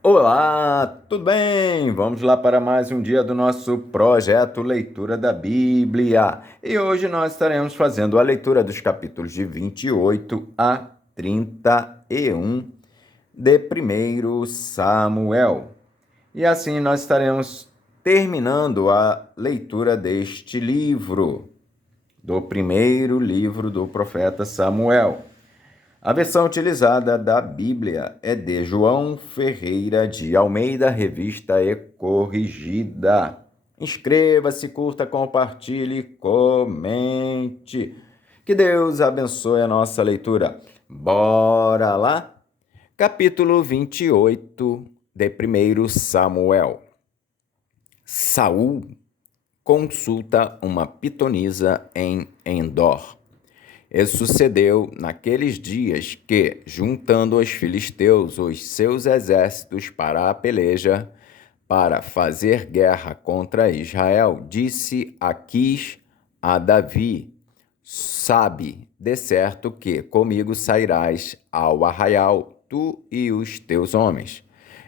Olá, tudo bem? Vamos lá para mais um dia do nosso projeto Leitura da Bíblia. E hoje nós estaremos fazendo a leitura dos capítulos de 28 a 31 de 1 Samuel. E assim nós estaremos terminando a leitura deste livro, do primeiro livro do profeta Samuel. A versão utilizada da Bíblia é de João Ferreira de Almeida, revista e corrigida. Inscreva-se, curta, compartilhe, comente. Que Deus abençoe a nossa leitura. Bora lá? Capítulo 28 de 1 Samuel. Saul consulta uma pitonisa em Endor. E sucedeu naqueles dias que, juntando os filisteus os seus exércitos para a peleja, para fazer guerra contra Israel, disse Aquis a Davi: Sabe de certo que comigo sairás ao arraial, tu e os teus homens.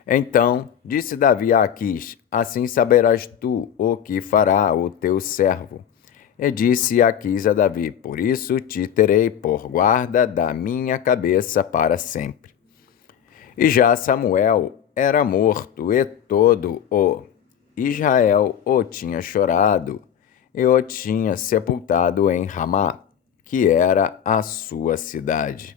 Então disse Davi a Aquis: Assim saberás tu o que fará o teu servo. E disse Aquis a Davi: Por isso te terei por guarda da minha cabeça para sempre. E já Samuel era morto, e todo o Israel o tinha chorado, e o tinha sepultado em Ramá, que era a sua cidade.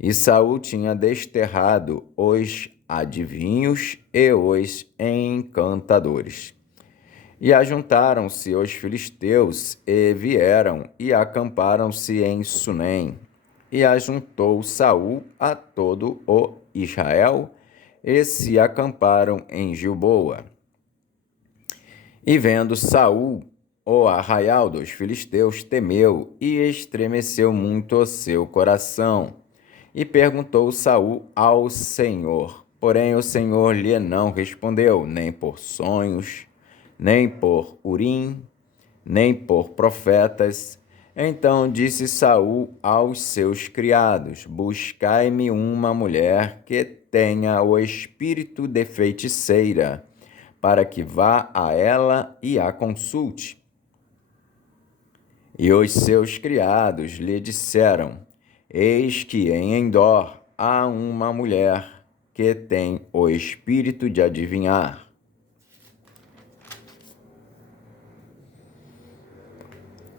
E Saul tinha desterrado os adivinhos e os encantadores. E ajuntaram-se os filisteus, e vieram, e acamparam-se em Sunem. E ajuntou Saul a todo o Israel, e se acamparam em Gilboa. E vendo Saul o arraial dos filisteus, temeu, e estremeceu muito o seu coração. E perguntou Saul ao Senhor. Porém o Senhor lhe não respondeu, nem por sonhos, nem por Urim, nem por profetas. Então disse Saul aos seus criados: Buscai-me uma mulher que tenha o espírito de feiticeira, para que vá a ela e a consulte. E os seus criados lhe disseram: Eis que em Endor há uma mulher que tem o espírito de adivinhar.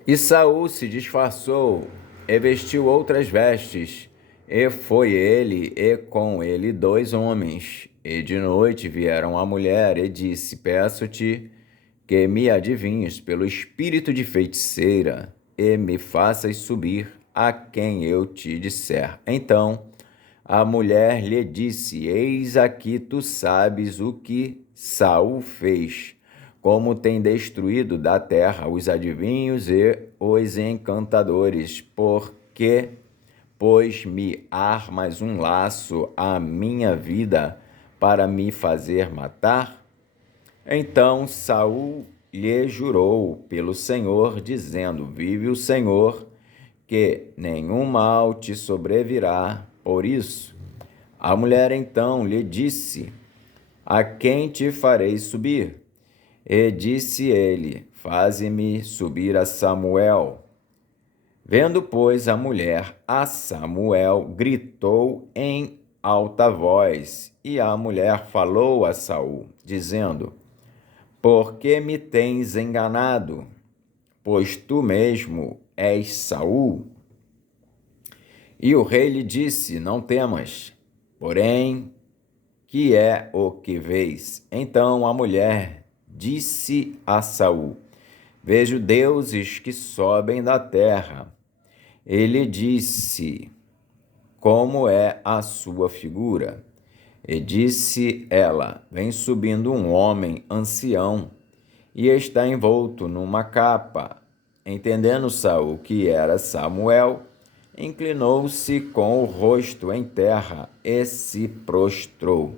E Saul se disfarçou e vestiu outras vestes, e foi ele e com ele 2 homens. E de noite vieram a mulher e disse: Peço-te que me adivinhes pelo espírito de feiticeira e me faças subir a quem eu te disser. Então a mulher lhe disse: Eis aqui tu sabes o que Saul fez, como tem destruído da terra os adivinhos e os encantadores, porque, pois me armas um laço à minha vida para me fazer matar? Então Saul lhe jurou pelo Senhor, dizendo: Vive o Senhor, que nenhum mal te sobrevirá. Por isso, a mulher então lhe disse: A quem te farei subir? E disse ele: Faze-me subir a Samuel. Vendo, pois, a mulher a Samuel, gritou em alta voz, e a mulher falou a Saul, dizendo: Por que me tens enganado? Pois tu mesmo és Saul. E o rei lhe disse: Não temas, porém, que é o que vês? Então a mulher disse a Saul: Vejo deuses que sobem da terra. Ele disse: Como é a sua figura? E disse ela: Vem subindo um homem ancião, e está envolto numa capa. Entendendo Saul que era Samuel, inclinou-se com o rosto em terra e se prostrou.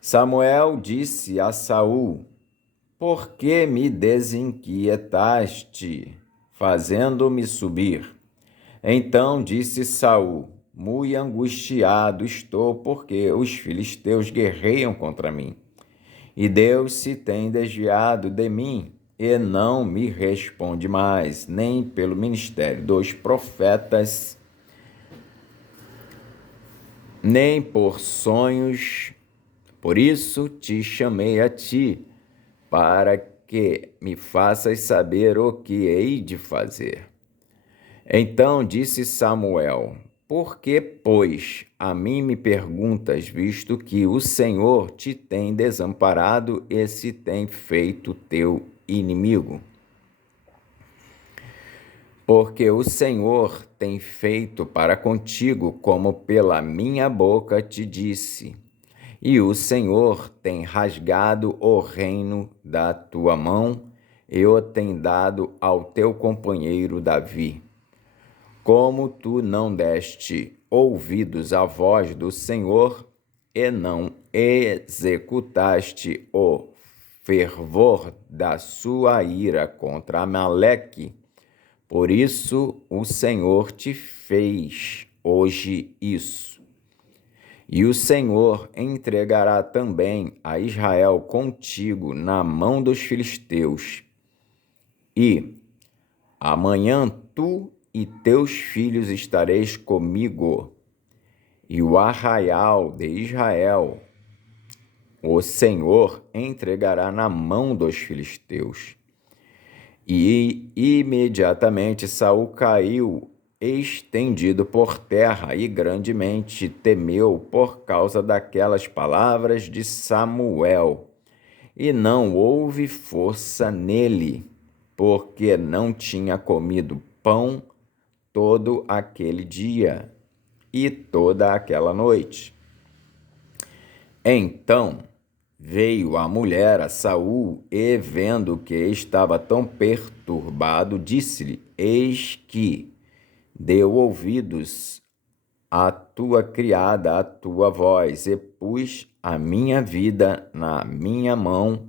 Samuel disse a Saul: Por que me desinquietaste, fazendo-me subir? Então disse Saul: muito angustiado estou, porque os filisteus guerreiam contra mim. E Deus se tem desviado de mim, e não me responde mais, nem pelo ministério dos profetas, nem por sonhos. Por isso te chamei a ti, para que me faças saber o que hei de fazer. Então disse Samuel: Por que, pois, a mim me perguntas, visto que o Senhor te tem desamparado e se tem feito teu inimigo? Porque o Senhor tem feito para contigo como pela minha boca te disse, e o Senhor tem rasgado o reino da tua mão e o tem dado ao teu companheiro Davi. Como tu não deste ouvidos à voz do Senhor e não executaste o fervor da sua ira contra Amaleque, por isso o Senhor te fez hoje isso. E o Senhor entregará também a Israel contigo na mão dos filisteus. E amanhã tu e teus filhos estareis comigo, e o arraial de Israel o Senhor entregará na mão dos filisteus. E imediatamente Saul caiu estendido por terra e grandemente temeu por causa daquelas palavras de Samuel. E não houve força nele, porque não tinha comido pão todo aquele dia e toda aquela noite. Então veio a mulher a Saul e, vendo que estava tão perturbado, disse-lhe: Eis que deu ouvidos à tua criada, à tua voz, e pus a minha vida na minha mão,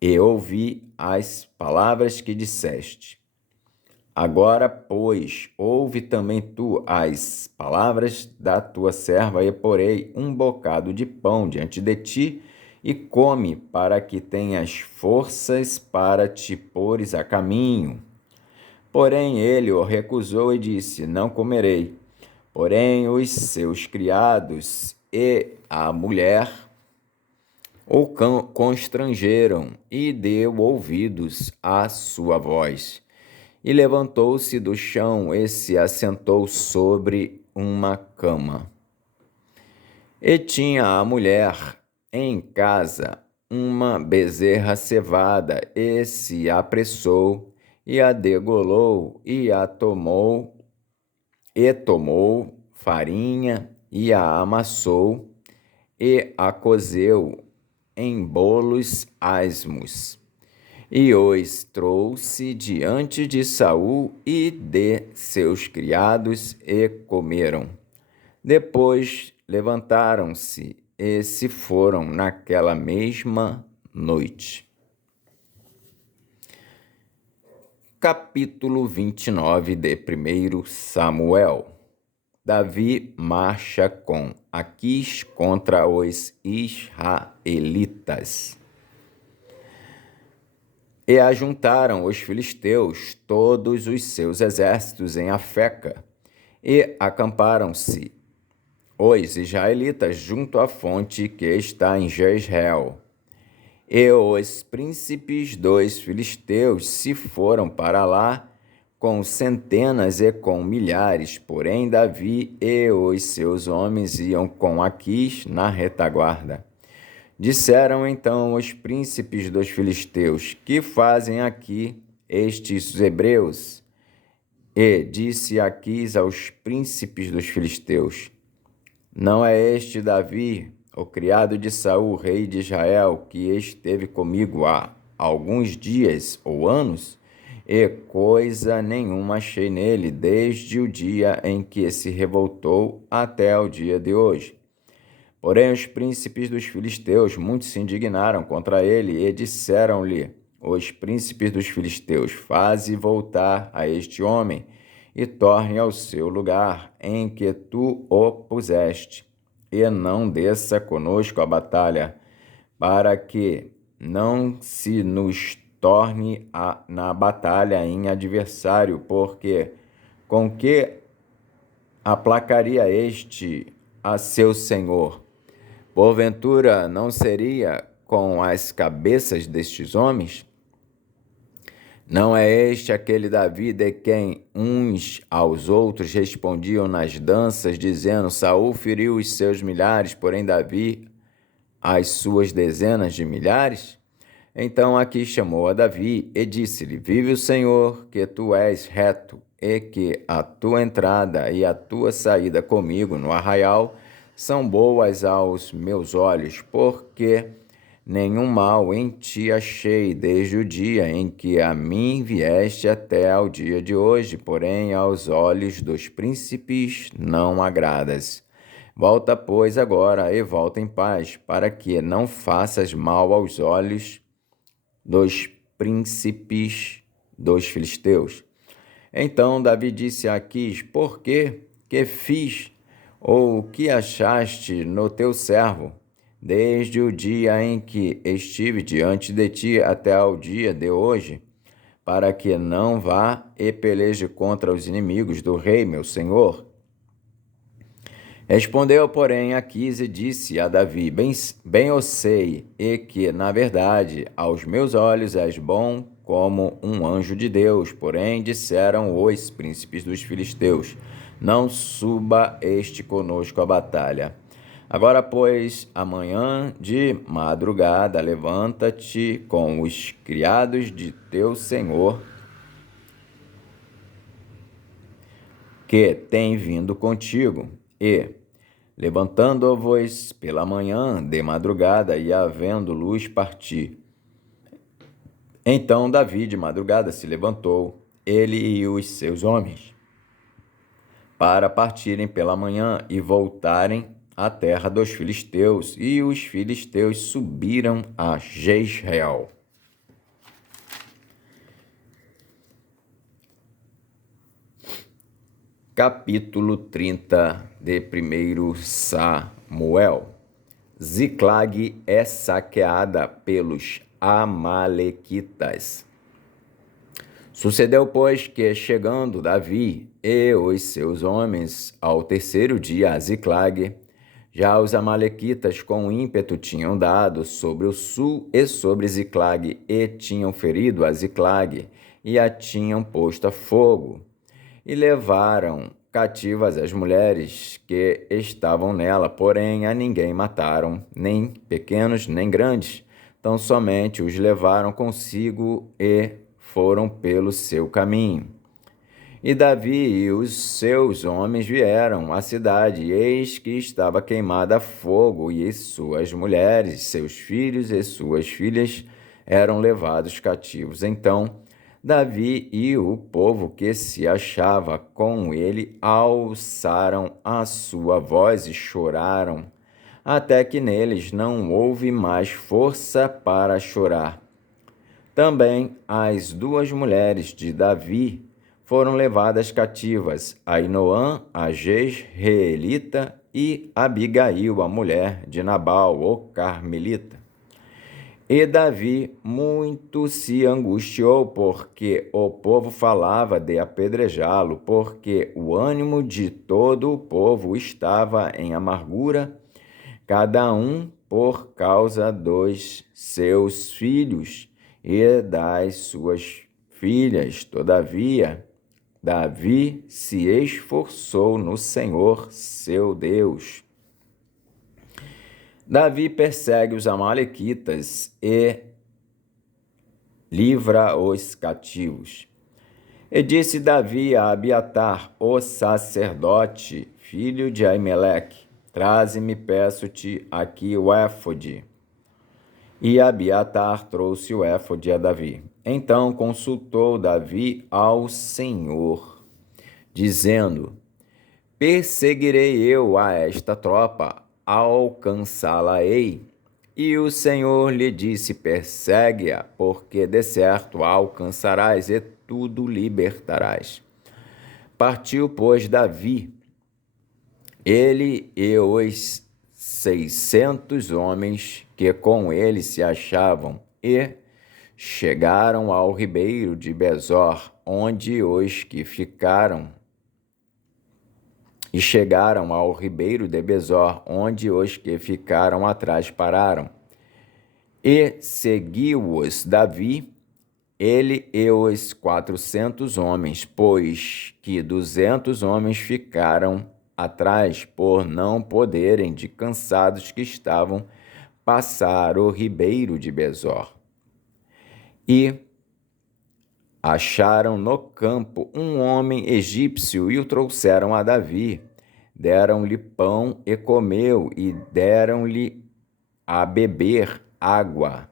e ouvi as palavras que disseste. Agora, pois, ouve também tu as palavras da tua serva, e porei um bocado de pão diante de ti, e come, para que tenhas forças para te pôres a caminho. Porém ele o recusou e disse: Não comerei. Porém os seus criados e a mulher o constrangeram, e deu ouvidos à sua voz. E levantou-se do chão e se assentou sobre uma cama. E tinha a mulher em casa uma bezerra cevada, e se apressou, e a degolou, e tomou farinha, e a amassou, e a cozeu em bolos asmos. E os trouxe diante de Saul e de seus criados, e comeram. Depois levantaram-se e se foram naquela mesma noite. Capítulo 29 de 1 Samuel. Davi marcha com Aquis contra os israelitas. E ajuntaram os filisteus todos os seus exércitos em Afeca, e acamparam-se os israelitas junto à fonte que está em Jezreel. E os príncipes dos filisteus se foram para lá com centenas e com milhares, porém Davi e os seus homens iam com Aquis na retaguarda. Disseram então os príncipes dos filisteus: Que fazem aqui estes hebreus? E disse Aquis aos príncipes dos filisteus: Não é este Davi, o criado de Saul, rei de Israel, que esteve comigo há alguns dias ou anos? E coisa nenhuma achei nele desde o dia em que se revoltou até o dia de hoje. Porém os príncipes dos filisteus muito se indignaram contra ele e disseram-lhe os príncipes dos filisteus: Faze voltar a este homem e torne ao seu lugar em que tu o puseste, e não desça conosco a batalha, para que não se nos torne na batalha em adversário, porque com que aplacaria este a seu senhor? Porventura não seria com as cabeças destes homens? Não é este aquele Davi de quem uns aos outros respondiam nas danças, dizendo: Saul feriu os seus milhares, porém Davi as suas dezenas de milhares? Então Aquis chamou a Davi e disse-lhe: Vive o Senhor, que tu és reto, e que a tua entrada e a tua saída comigo no arraial são boas aos meus olhos, porque nenhum mal em ti achei desde o dia em que a mim vieste até ao dia de hoje, porém aos olhos dos príncipes não agradas. Volta, pois, agora e volta em paz, para que não faças mal aos olhos dos príncipes dos filisteus. Então Davi disse a Aquis: Por quê? Que fiz? Ou que achaste no teu servo? Desde o dia em que estive diante de ti até ao dia de hoje, para que não vá e peleje contra os inimigos do rei, meu senhor? Respondeu, porém, Aquis e disse a Davi: Bem eu sei, e que, na verdade, aos meus olhos és bom como um anjo de Deus. Porém, disseram os príncipes dos filisteus: Não suba este conosco à batalha. Agora, pois, amanhã de madrugada, levanta-te com os criados de teu senhor, que tem vindo contigo, e, levantando-vos pela manhã de madrugada e havendo luz, parti. Então Davi de madrugada se levantou, ele e os seus homens, para partirem pela manhã e voltarem à terra dos filisteus, e os filisteus subiram a Jezreel. Capítulo 30 de 1 Samuel. Ziclag é saqueada pelos amalequitas. Sucedeu, pois, que, chegando Davi e os seus homens ao terceiro dia a Ziclag, já os amalequitas com ímpeto tinham dado sobre o sul e sobre Ziclag, e tinham ferido a Ziclag, e a tinham posto a fogo, e levaram cativas as mulheres que estavam nela, porém a ninguém mataram, nem pequenos nem grandes, tão somente os levaram consigo e foram pelo seu caminho. E Davi e os seus homens vieram à cidade, e eis que estava queimada a fogo, e suas mulheres, seus filhos e suas filhas eram levados cativos. Então Davi e o povo que se achava com ele alçaram a sua voz e choraram, até que neles não houve mais força para chorar. Também as duas mulheres de Davi foram levadas cativas, Ainoã, a Jezreelita, e Abigail, a mulher de Nabal, o Carmelita. E Davi muito se angustiou, porque o povo falava de apedrejá-lo, porque o ânimo de todo o povo estava em amargura, cada um por causa dos seus filhos e das suas filhas. Todavia, Davi se esforçou no Senhor, seu Deus. Davi persegue os amalequitas e livra os cativos. E disse Davi a Abiatar, o sacerdote, filho de Aimeleque: Traze-me, peço-te, aqui o éfode. E Abiatar trouxe o éfode a Davi. Então consultou Davi ao Senhor, dizendo: Perseguirei eu a esta tropa, alcançá-la-ei? E o Senhor lhe disse: Persegue-a, porque de certo a alcançarás e tudo libertarás. Partiu, pois, Davi, ele e os 600 homens que com ele se achavam, e chegaram ao ribeiro de Besor, onde os que ficaram atrás pararam. E seguiu-os Davi, ele e os 400 homens, pois que 200 homens ficaram atrás, por não poderem, de cansados que estavam, passar o ribeiro de Besor. E acharam no campo um homem egípcio e o trouxeram a Davi. Deram-lhe pão e comeu, e deram-lhe a beber água.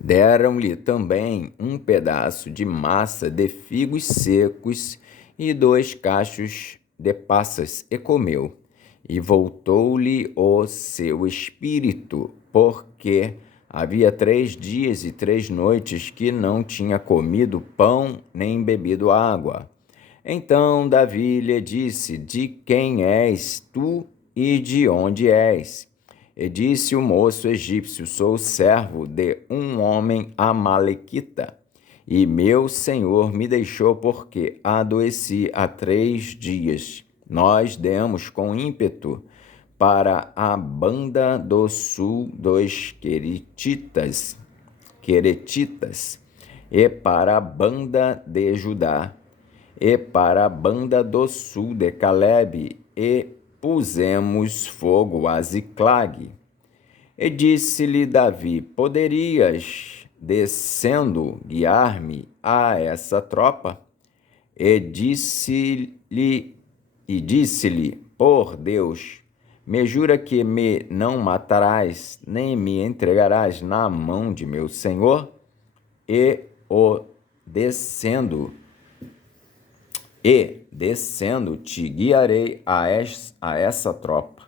Deram-lhe também um pedaço de massa de figos secos e 2 cachos de passas, e comeu. E voltou-lhe o seu espírito, porque havia 3 dias e 3 noites que não tinha comido pão nem bebido água. Então Davi lhe disse: De quem és tu e de onde és? E disse o moço egípcio: Sou servo de um homem amalequita, e meu senhor me deixou porque adoeci há 3 dias. Nós demos com ímpeto para a banda do sul dos Queretitas, e para a banda de Judá, e para a banda do sul de Calebe, e pusemos fogo a Ziclag. E disse-lhe Davi: Poderias, descendo, guiar-me a essa tropa? E disse-lhe, por Deus, me jura que me não matarás, nem me entregarás na mão de meu senhor? Descendo te guiarei a essa tropa.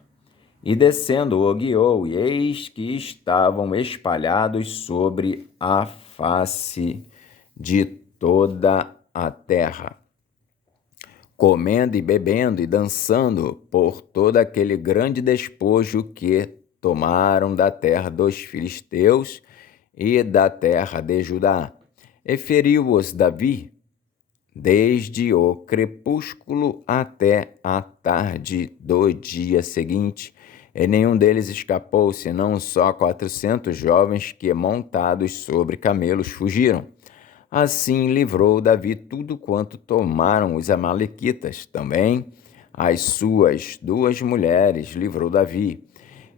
E descendo o guiou, e eis que estavam espalhados sobre a face de toda a terra, comendo e bebendo e dançando por todo aquele grande despojo que tomaram da terra dos filisteus e da terra de Judá. E feriu-os Davi desde o crepúsculo até a tarde do dia seguinte, e nenhum deles escapou, senão só 400 jovens que, montados sobre camelos, fugiram. Assim livrou Davi tudo quanto tomaram os amalequitas. Também as suas 2 mulheres livrou Davi,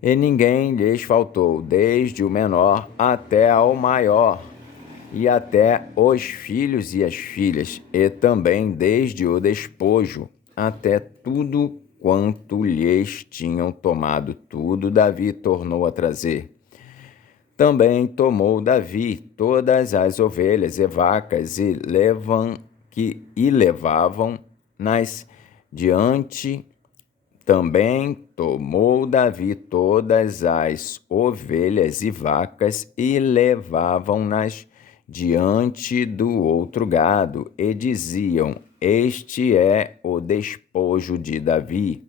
e ninguém lhes faltou, desde o menor até ao maior, e até os filhos e as filhas, e também desde o despojo até tudo quanto lhes tinham tomado, tudo Davi tornou a trazer. Também tomou Davi todas as ovelhas e vacas levavam-nas diante. Também tomou Davi todas as ovelhas e vacas e levavam-nas diante do outro gado, e diziam: Este é o despojo de Davi.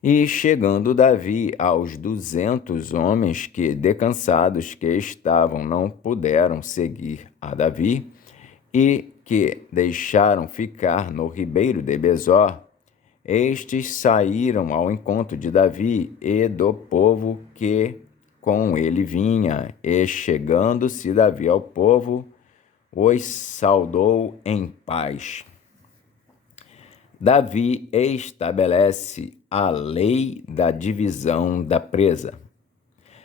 E chegando Davi aos 200 homens que, descansados que estavam, não puderam seguir a Davi, e que deixaram ficar no ribeiro de Besor, estes saíram ao encontro de Davi e do povo que com ele vinha, e chegando-se Davi ao povo, os saudou em paz. Davi estabelece a lei da divisão da presa.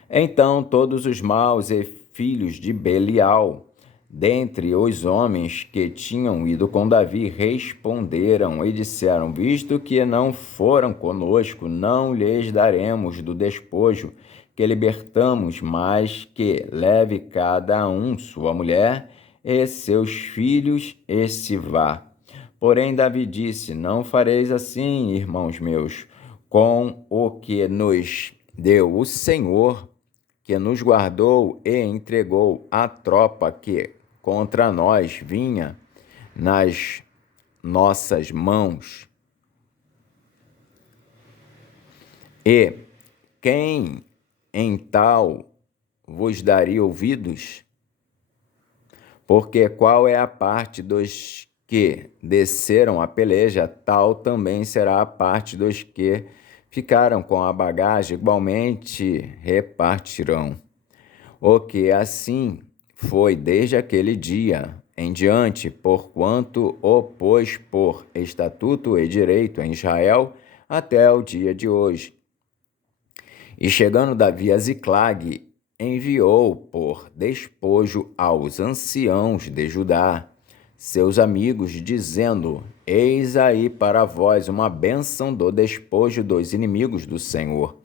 Então todos os maus e filhos de Belial, dentre os homens que tinham ido com Davi, responderam e disseram: Visto que não foram conosco, não lhes daremos do despojo que libertamos, mas que leve cada um sua mulher e seus filhos e se vá. Porém Davi disse: Não fareis assim, irmãos meus, com o que nos deu o Senhor, que nos guardou e entregou a tropa que contra nós vinha nas nossas mãos. E quem em tal vos daria ouvidos? Porque qual é a parte dos que desceram a peleja, tal também será a parte dos que ficaram com a bagagem, igualmente repartirão. O que assim foi desde aquele dia em diante, porquanto o pôs por estatuto e direito em Israel até o dia de hoje. E chegando Davi a Ziclag, enviou por despojo aos anciãos de Judá, seus amigos, dizendo: Eis aí para vós uma bênção do despojo dos inimigos do Senhor,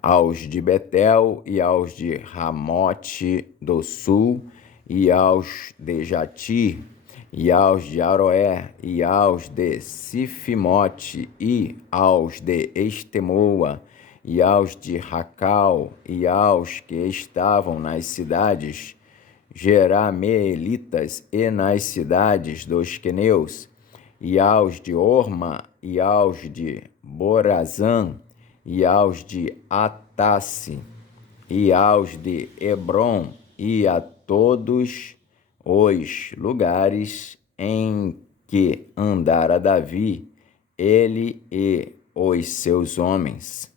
aos de Betel e aos de Ramote do sul, e aos de Jatir, e aos de Aroé, e aos de Sifimote, e aos de Estemoa, e aos de Racal, e aos que estavam nas cidades Jerameelitas e nas cidades dos queneus, e aos de Orma, e aos de Borazã, e aos de Atasse, e aos de Hebron, e a todos os lugares em que andara Davi, ele e os seus homens.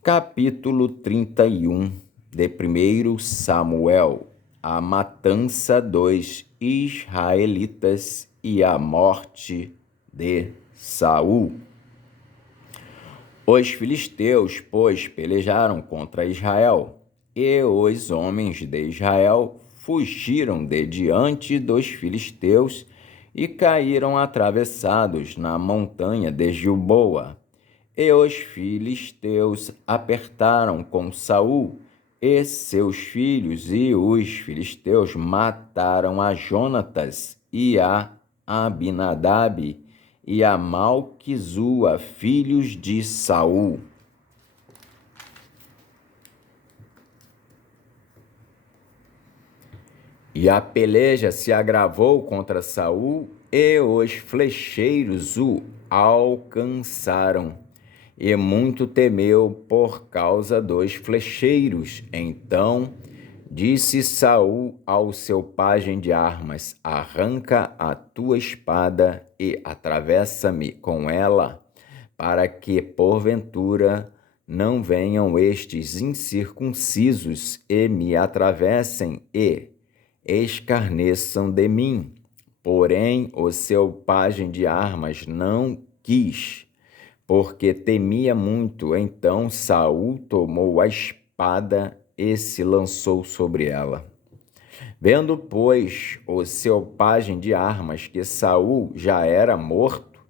Capítulo 31 de 1 Samuel. A matança dos israelitas e a morte de Saul. Os filisteus, pois, pelejaram contra Israel, e os homens de Israel fugiram de diante dos filisteus e caíram atravessados na montanha de Gilboa. E os filisteus apertaram com Saul e seus filhos, e os filisteus mataram a Jonatas e a Abinadab e a Malquizua, filhos de Saul. E a peleja se agravou contra Saul, e os flecheiros o alcançaram. E muito temeu por causa dos flecheiros. Então disse Saul ao seu pajem de armas: Arranca a tua espada e atravessa-me com ela, para que porventura não venham estes incircuncisos e me atravessem e escarneçam de mim. Porém o seu pajem de armas não quis, porque temia muito. Então Saul tomou a espada e se lançou sobre ela. Vendo, pois, o seu pajem de armas que Saul já era morto,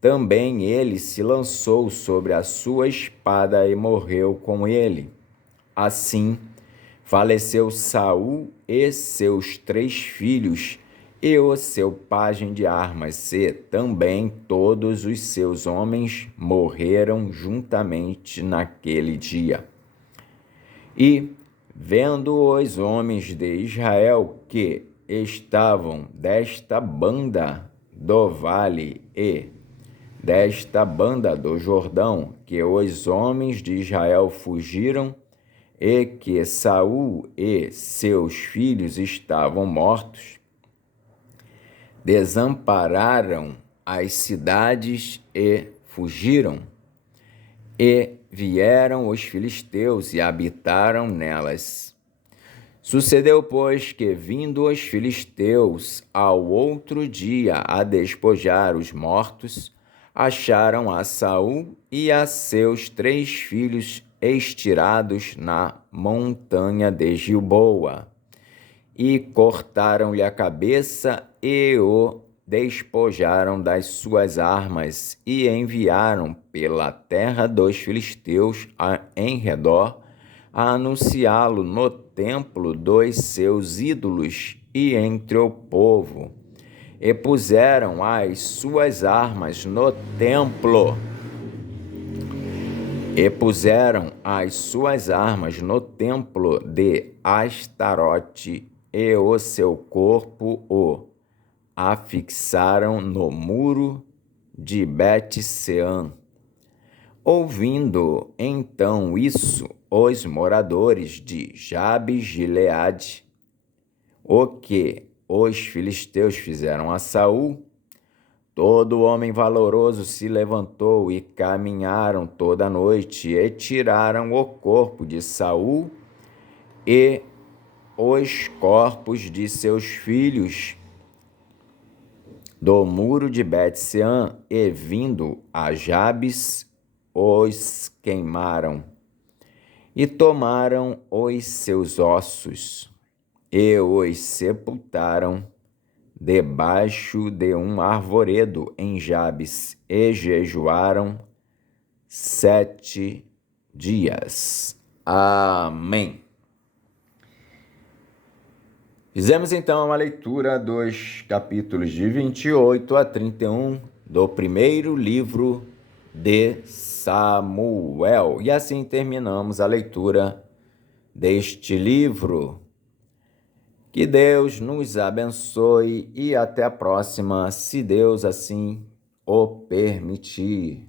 também ele se lançou sobre a sua espada e morreu com ele. Assim, faleceu Saul e seus 3 filhos, e o seu pajem de armas, e também todos os seus homens morreram juntamente naquele dia. E, vendo os homens de Israel que estavam desta banda do vale e desta banda do Jordão, que os homens de Israel fugiram, e que Saul e seus filhos estavam mortos, desampararam as cidades e fugiram. E vieram os filisteus e habitaram nelas. Sucedeu, pois, que, vindo os filisteus ao outro dia a despojar os mortos, acharam a Saul e a seus 3 filhos estirados na montanha de Gilboa, e cortaram-lhe a cabeça e o despojaram das suas armas, e enviaram pela terra dos filisteus em redor a anunciá-lo no templo dos seus ídolos e entre o povo, e puseram as suas armas no templo. E puseram as suas armas no templo de Astarote, e o seu corpo o a fixaram no muro de Bet-Sean. Ouvindo então isso, os moradores de Jabes-Gileade, o que os filisteus fizeram a Saul, todo homem valoroso se levantou e caminharam toda a noite e tiraram o corpo de Saul e os corpos de seus filhos do muro de Bet-Sean e vindo a Jabes, os queimaram e tomaram os seus ossos e os sepultaram debaixo de um arvoredo em Jabes e jejuaram 7 dias. Amém. Fizemos então uma leitura dos capítulos de 28 a 31 do primeiro livro de Samuel. E assim terminamos a leitura deste livro. Que Deus nos abençoe e até a próxima, se Deus assim o permitir.